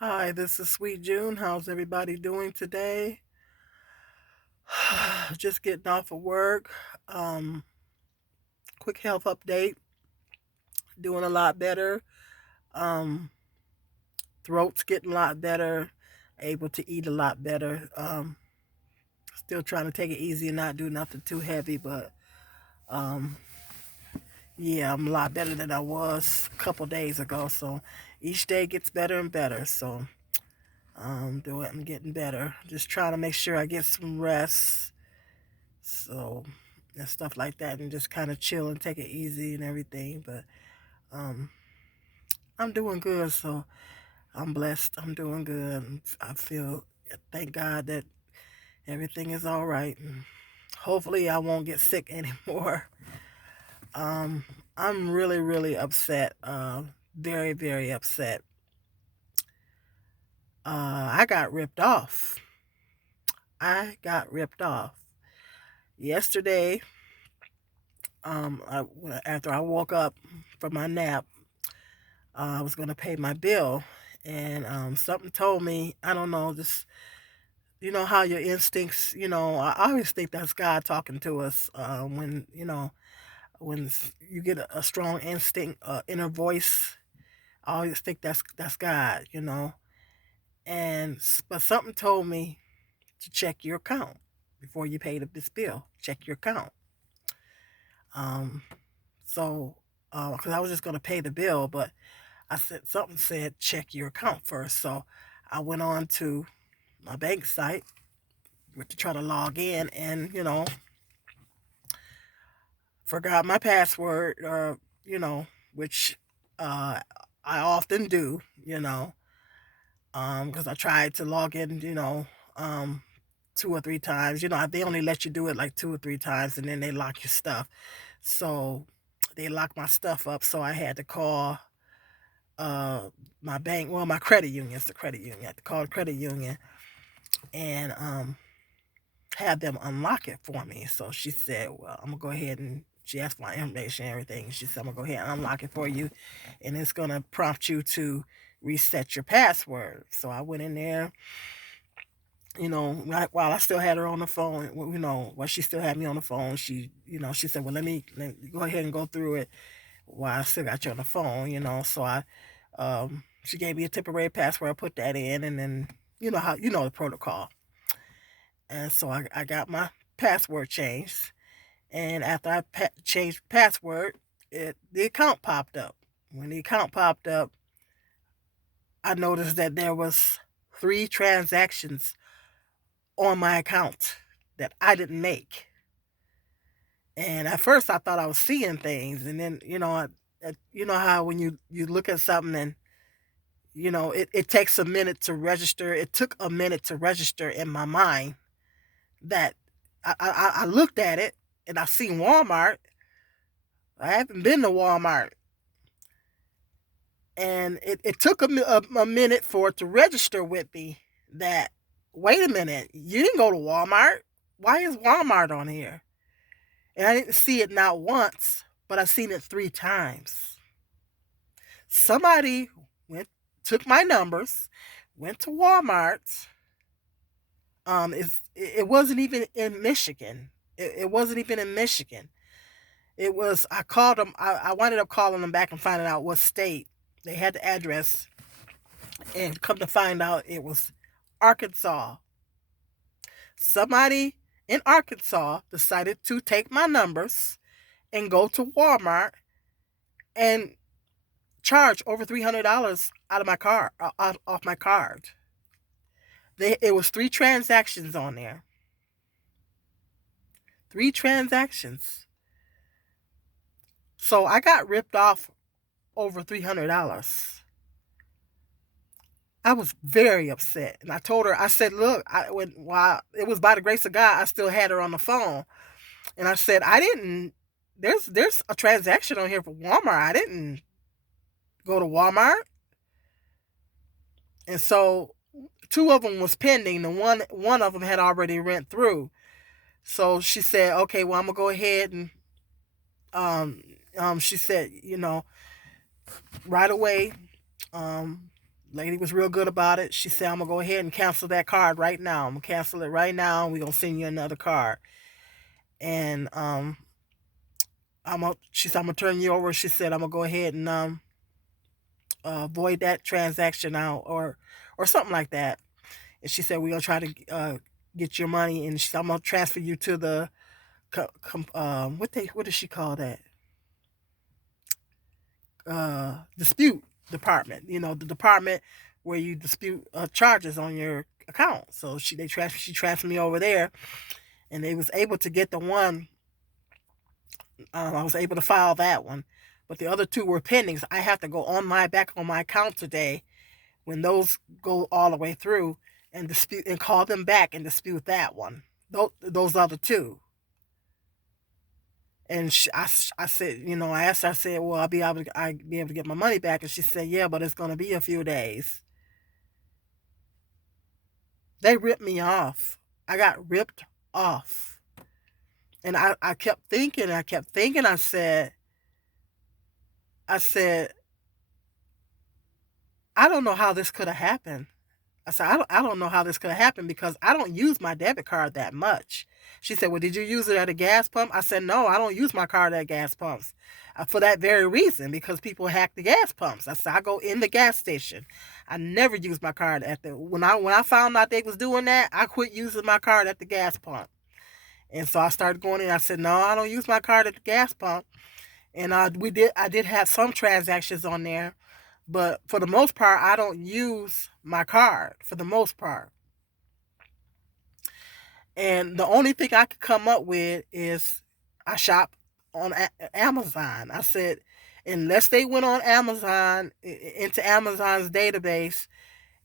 Hi, this is Sweet June. How's everybody doing today? Just getting off of work. Um, Quick health update. Doing a lot better. Um, Throat's getting a lot better. Able to eat a lot better. Still trying to take it easy and not do nothing too heavy, but um, yeah, I'm a lot better than I was a couple days ago. So each day gets better and better. So I'm getting better. Just trying to make sure I get some rest. So and stuff like that, and just kind of chill and take it easy and everything. But um, I'm doing good, so I'm blessed. I'm doing good. I feel, thank God that everything is all right. And hopefully, I won't get sick anymore. Um, I'm really, really upset. Very, very upset. I got ripped off. I got ripped off yesterday. After I woke up from my nap, I was going to pay my bill, and something told me, I don't know, just how your instincts, I always think that's God talking to us when you get a strong instinct, inner voice. I always think that's God. But something told me to check your account before you pay this bill. Check your account. Um, so because I was just going to pay the bill, but I said something said check your account first. So I went on to my bank site to try to log in, and forgot my password, which uh, I often do, because I tried to log in, um, 2 or 3 times. They only let you do it like 2 or 3 times, and then they lock your stuff. So they locked my stuff up. So I had to call uh my bank, well, my credit union. It's the credit union. I had to call the credit union and have them unlock it for me. So she said, well, I'm gonna go ahead, and she asked for my information and everything. She said, I'm gonna go ahead and unlock it for you, and it's gonna prompt you to reset your password. So I went in there, while I still had her on the phone, while she still had me on the phone, she said, well, let me go ahead and go through it while I still got you on the phone. So she gave me a temporary password. I put that in, and then the protocol. And so I got my password changed. And after I changed password, the account popped up. When the account popped up, I noticed that there was 3 transactions on my account that I didn't make. And at first, I thought I was seeing things, and then you know how when you look at something, and it takes a minute to register. It took a minute to register in my mind that I looked at it, and I seen Walmart. I haven't been to Walmart, and it took a minute for it to register with me that, wait a minute, you didn't go to Walmart. Why is Walmart on here? And I didn't see it not once, but I seen it 3 times. Somebody went took my numbers, went to Walmart. It wasn't even in Michigan. It wasn't even in Michigan. It was. I called them. I wound up calling them back and finding out what state they had the address, and come to find out it was Arkansas. Somebody in Arkansas decided to take my numbers and go to Walmart and charge over $300 out of my car, off my card. It was 3 transactions on there. 3 transactions. So I got ripped off over $300. I was very upset, and I told her. I said, "Look, while it was by the grace of God, I still had her on the phone." And I said, "I didn't. There's a transaction on here for Walmart. I didn't go to Walmart." And so 2 of them was pending. The one of them had already went through. So she said, "Okay, well, I'm gonna go ahead and she said, right away, um, Lady was real good about it. She said, I'm gonna go ahead and cancel that card right now. I'm gonna cancel it right now, and we're gonna send you another card. And she said, I'm gonna turn you over. She said, I'm gonna go ahead and void that transaction out, or something like that. And she said, we're gonna try to get your money, and she said, I'm gonna transfer you to the what does she call that? Dispute department. You know, the department where you dispute charges on your account. So she transferred me over there, and they was able to get the one. I was able to file that one, but the other two were pending. So I have to go back on my account today when those go all the way through and dispute and call them back and dispute that one. Those other two. And I said, you know, I asked her, I said, well, I'll be able to get my money back. And she said, yeah, but it's going to be a few days. They ripped me off. I got ripped off. And I kept thinking, I said, I don't know how this could have happened. I said, I don't know how this could have happened because I don't use my debit card that much. She said, well, did you use it at a gas pump? I said, no, I don't use my card at gas pumps for that very reason, because people hack the gas pumps. I said, I go in the gas station. I never use my card when I found out they was doing that, I quit using my card at the gas pump. And so I started going in. I said, no, I don't use my card at the gas pump. And I did have some transactions on there, but for the most part, I don't use my card for the most part. And the only thing I could come up with is I shop on Amazon. I said, unless they went on Amazon, into Amazon's database,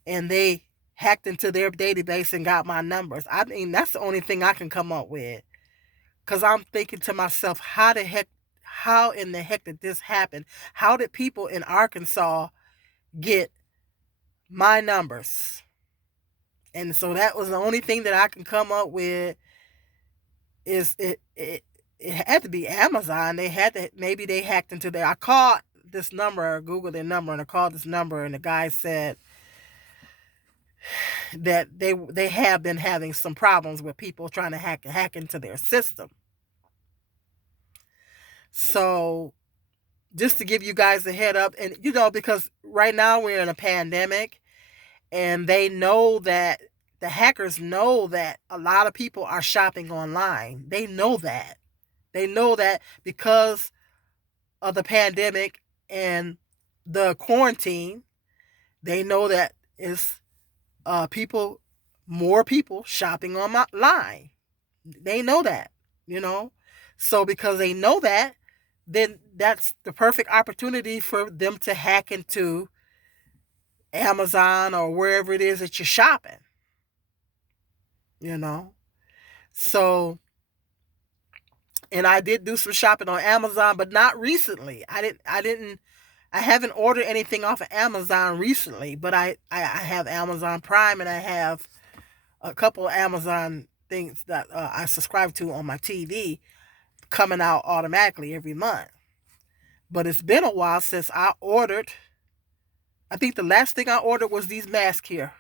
and they hacked into their database and got my numbers. I mean, that's the only thing I can come up with. Because I'm thinking to myself, how in the heck did this happen? How did people in Arkansas get my numbers? And so that was the only thing that I can come up with. Is it had to be Amazon. Maybe they hacked into there. I called this number, Googled their number, and I called this number, and the guy said that they have been having some problems with people trying to hack into their system. So just to give you guys a head up, and because right now we're in a pandemic, and they know that the hackers know that a lot of people are shopping online. They know that. They know that because of the pandemic and the quarantine, they know that it's more people shopping online. They know that, So because they know that, then that's the perfect opportunity for them to hack into Amazon or wherever it is that you're shopping. So, and I did do some shopping on Amazon, but not recently. I haven't ordered anything off of Amazon recently, but I have Amazon Prime, and I have a couple of Amazon things that I subscribe to on my TV coming out automatically every month. But it's been a while since I ordered. I think the last thing I ordered was these masks here.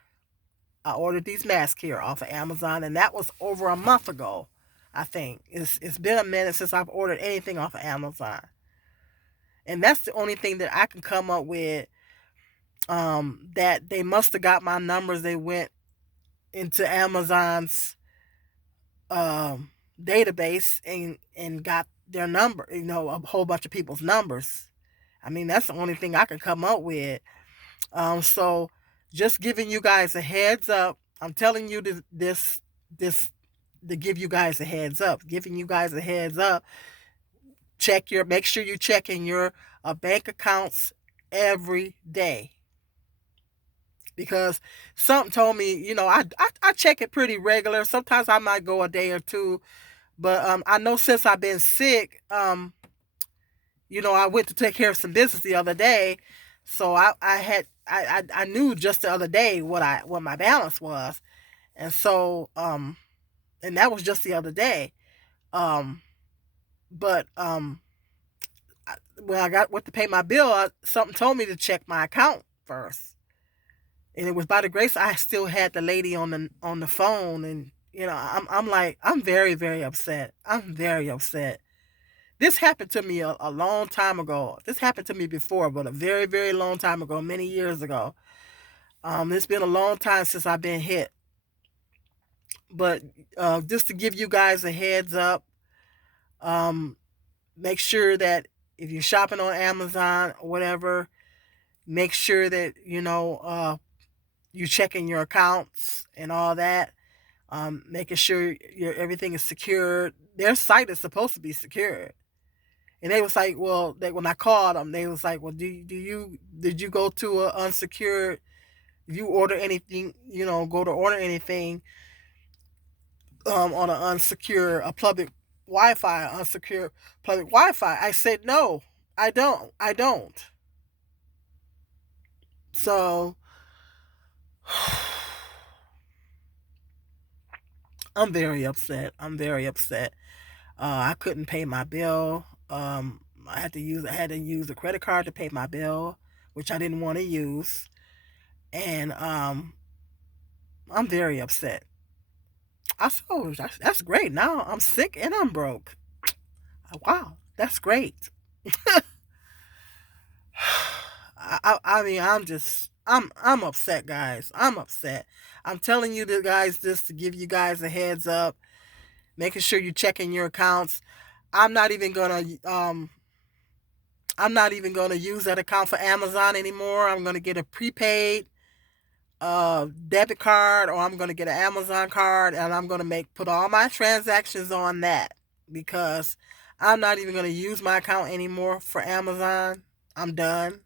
I ordered these masks here off of Amazon, and that was over a month ago, I think. It's been a minute since I've ordered anything off of Amazon. And that's the only thing that I can come up with, that they must have got my numbers. They went into Amazon's database and got their number, a whole bunch of people's numbers. I mean, that's the only thing I can come up with. So just giving you guys a heads up. I'm telling you this to give you guys a heads up. Giving you guys a heads up. Make sure you check in your bank accounts every day. Because something told me, I check it pretty regular. Sometimes I might go a day or two. But I know since I've been sick, I went to take care of some business the other day. So I knew just the other day what my balance was. And so and that was just the other day. But when I went to pay my bill, something told me to check my account first. And it was by the grace I still had the lady on the phone, and I'm like, I'm very, very upset. I'm very upset. This happened to me a long time ago. This happened to me before, but a very, very long time ago, many years ago. It's been a long time since I've been hit. But just to give you guys a heads up, um, make sure that if you're shopping on Amazon or whatever, make sure that you checking your accounts and all that. Making sure everything is secured. Their site is supposed to be secured. And they was like, well, when I called them, they was like, well, did you go to a unsecured? If you order anything, go to order anything on an unsecure, a public Wi-Fi, unsecure public Wi-Fi. I said, no, I don't. I don't. So I'm very upset. I'm very upset. I couldn't pay my bill. I had to use a credit card to pay my bill, which I didn't want to use, and I'm very upset. I said, oh, that's great. Now I'm sick and I'm broke. Wow, that's great. I mean, I'm upset, guys. I'm upset. I'm telling you, the guys, just to give you guys a heads up, making sure you're checking your accounts. I'm not even gonna um I'm not even gonna use that account for Amazon anymore. I'm gonna get a prepaid debit card, or I'm gonna get an Amazon card, and I'm gonna put all my transactions on that, because I'm not even gonna use my account anymore for Amazon. I'm done.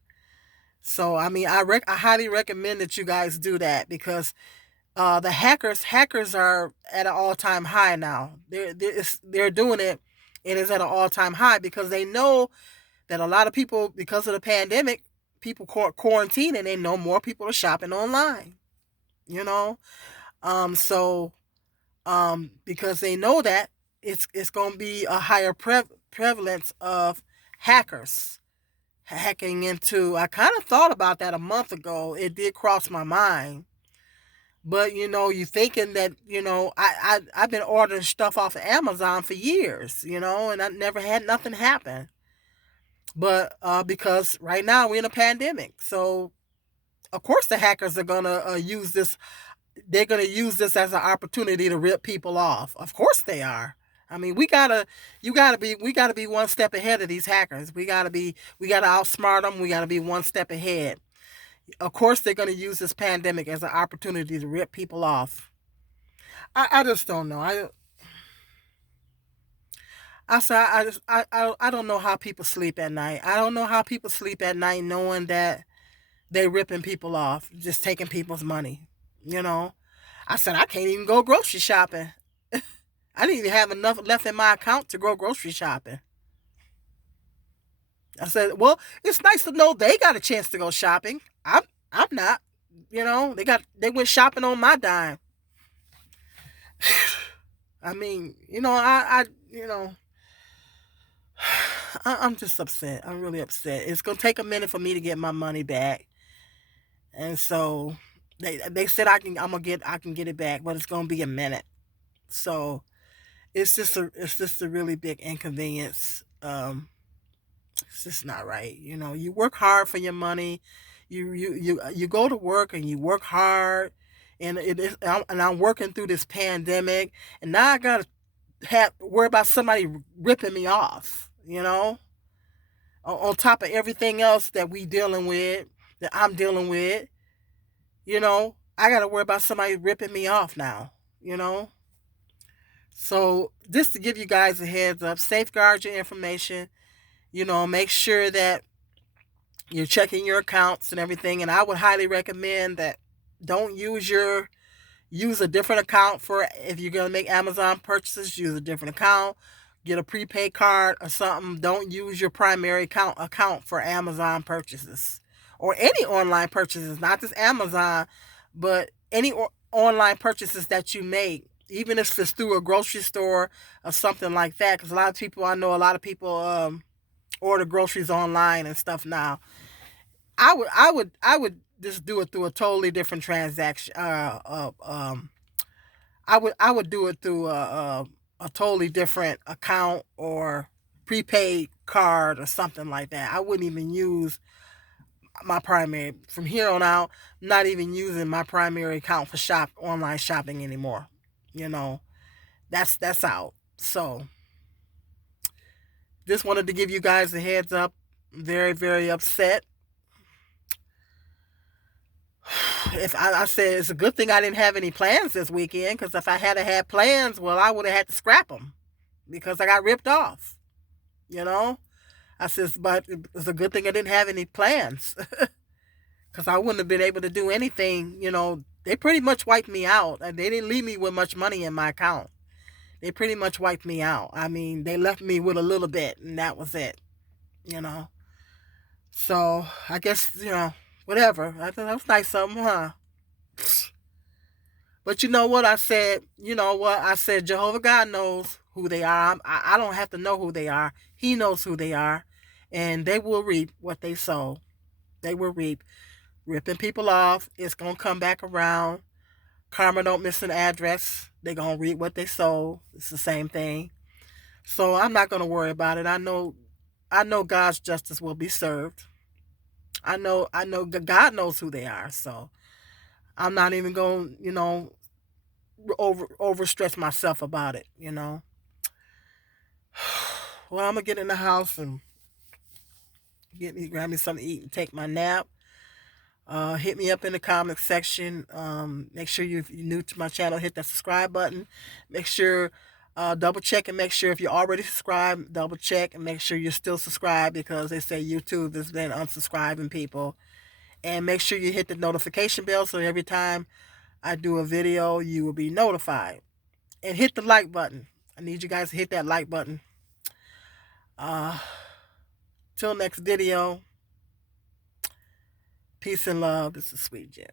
So I mean, I highly recommend that you guys do that, because the hackers are at an all time high now. They're doing it, and it's at an all time high because they know that a lot of people, because of the pandemic, people quarantine, and they know more people are shopping online. You know, so because they know that it's going to be a higher prevalence of hackers hacking into. I kind of thought about that a month ago. It did cross my mind. But you thinking that I've been ordering stuff off of Amazon for years, and I never had nothing happen. But because right now we're in a pandemic, so of course the hackers are gonna use this. They're gonna use this as an opportunity to rip people off. Of course they are. I mean, we gotta be one step ahead of these hackers. We gotta outsmart them. We gotta be one step ahead. Of course they're gonna use this pandemic as an opportunity to rip people off. I just don't know. I don't know how people sleep at night. I don't know how people sleep at night knowing that they ripping people off, just taking people's money. You know, I said I can't even go grocery shopping. I didn't even have enough left in my account to go grocery shopping. I said, well, it's nice to know they got a chance to go shopping. I'm not. They went shopping on my dime. I mean, I'm just upset. I'm really upset. It's gonna take a minute for me to get my money back, and so they said I can get it back, but it's gonna be a minute. So it's just a really big inconvenience. It's just not right. You work hard for your money. You go to work and you work hard, and I'm working through this pandemic, and now I gotta have worry about somebody ripping me off. On top of everything else that we dealing with, that I'm dealing with. I got to worry about somebody ripping me off now. You know, so just to give you guys a heads up, safeguard your information. Make sure that you're checking your accounts and everything. And I would highly recommend that don't use a different account for, if you're gonna make Amazon purchases. Use a different account. Get a prepaid card or something. Don't use your primary account for Amazon purchases or any online purchases, not just Amazon, but any online purchases that you make, even if it's through a grocery store or something like that. Because I know a lot of people order groceries online and stuff now. I would just do it through a totally different transaction. I would do it through a totally different account or prepaid card or something like that. I wouldn't even use my primary from here on out. Not even using my primary account for online shopping anymore. You know, that's out. So just wanted to give you guys a heads up. Very, very upset. If I said it's a good thing I didn't have any plans this weekend, because if I had plans, well, I would have had to scrap them because I got ripped off. You know, I says, but it's a good thing I didn't have any plans because I wouldn't have been able to do anything. They pretty much wiped me out, and they didn't leave me with much money in my account. They pretty much wiped me out. I mean, they left me with a little bit, and that was it. You know. So I guess whatever. I thought that was nice of them, huh? But you know what I said? You know what I said? Jehovah God knows who they are. I don't have to know who they are. He knows who they are, and they will reap what they sow. They will reap. Ripping people off, it's gonna come back around. Karma don't miss an address. They're gonna reap what they sow. It's the same thing. So I'm not gonna worry about it. I know God's justice will be served. I know God knows who they are. So I'm not even gonna, overstress myself about it. Well, I'm gonna get in the house and grab me something to eat and take my nap. Hit me up in the comment section. Make sure if you're new to my channel, hit that subscribe button. Make sure, double check and make sure if you're already subscribed, double check and make sure you're still subscribed, because they say YouTube has been unsubscribing people. And make sure you hit the notification bell so every time I do a video, you will be notified. And hit the like button. I need you guys to hit that like button. Till next video. Peace and love. This is Sweet Jill.